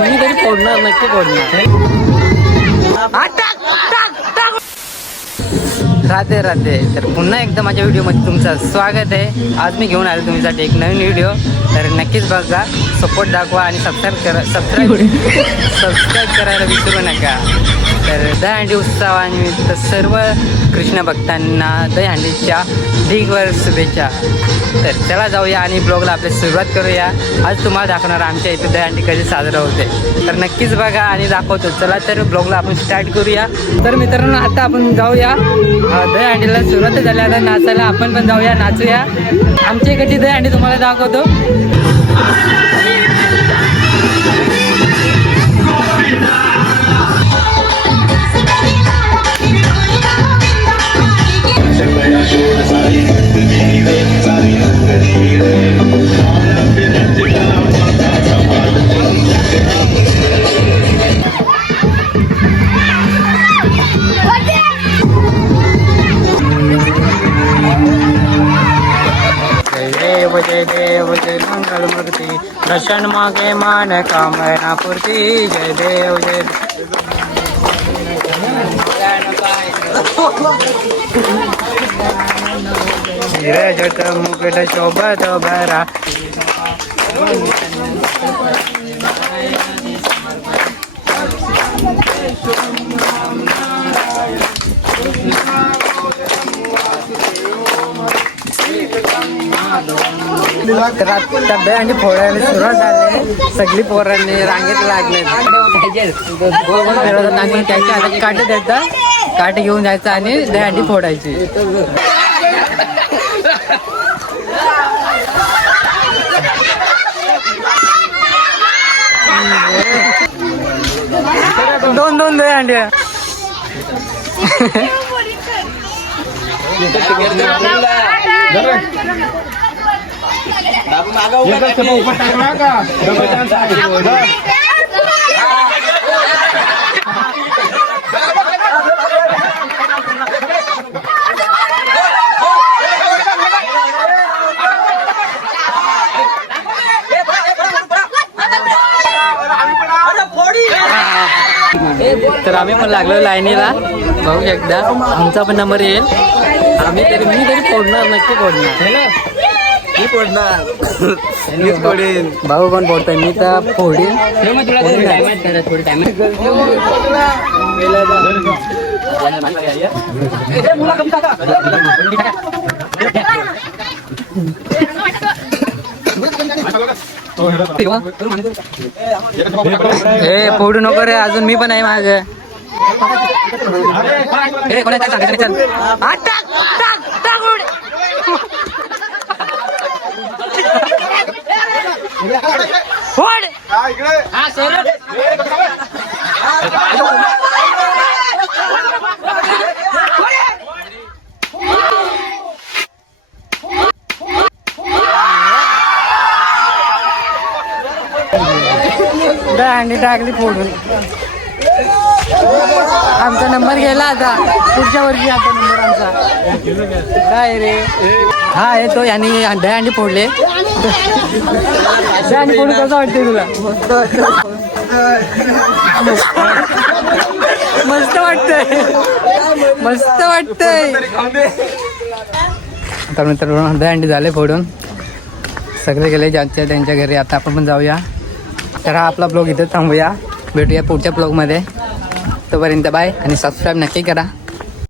मी तरी फोडणार नक्की फोडणार राधे राधे. तर पुन्हा एकदा माझ्या व्हिडिओमध्ये तुमचं स्वागत आहे. आज मी घेऊन आलो तुमच्यासाठी एक नवीन व्हिडिओ. तर नक्कीच बघा सपोर्ट दाखवा आणि सबस्क्राईब करा सबस्क्राईब सबस्क्राईब करायला विसरू नका. तर दहीहंडी उत्सवानिमित्त सर्व कृष्ण भक्तांना दहीहंडीच्या ढीगवर शुभेच्छा. तर चला जाऊया आणि ब्लॉगला आपली सुरुवात करूया. आज तुम्हाला दाखवणार आमच्या इथे दहीहंडी कधी साजरा होते. तर नक्कीच बघा आणि दाखवतो. चला तर ब्लॉगला आपण स्टार्ट करूया. तर मित्रांनो आता आपण जाऊया. दही दहीहंडीला सुरुवात झाली. आता नाचायला आपण पण जाऊया नाचूया. आमच्या इकडची दहीहंडी तुम्हाला दाखवतो. जय देव जय देव जय मंगल मूर्ती दर्शन मागे मान कामना पूर्ती जय देव जय जट मुकुट शोभत भरा Thank you. तर आता आणि फोडायला सुरुवात झाली. सगळी पोरांनी रांगेत लागले. आणि त्याच्या काट काटे देतात घेऊन जायचं आणि दही फोडायची. दोन दोन दही अंड्या बाबू मागा उभा तर आम्ही पण लागलो लाईनीला. बघू शकता आमचा पण नंबर येईल. आम्ही तरी मी तरी फोडणार नक्की फोडणार. मी मीच भाऊ पण फोडतोय. मी तर फोडीन. फोडून हे फोडू नको रे अजून मी पण आहे माझ कोणा काय सांगितलं चल हा, टाक, टाक, टाक उडी. फोड हा, सोड. दांडी टाकली फोडून. आमचा नंबर गेला आता. पुढच्या वर्षी आता नंबर आमचा. काय रे. हा येतो यांनी दही फोडले. अंडी फोडून कसं वाटतंय तुला? मस्त वाटतंय. मस्त वाटतंय. तर मित्रांनो अंडे झाले फोडून. सगळे गेले ज्यांच्या त्यांच्या घरी. आता आपण पण जाऊया. तर हा आपला ब्लॉग इथं थांबूया. भेटूया पुढच्या ब्लॉगमध्ये. तोपर्यंत बाय आणि सबस्क्राईब नक्की करा.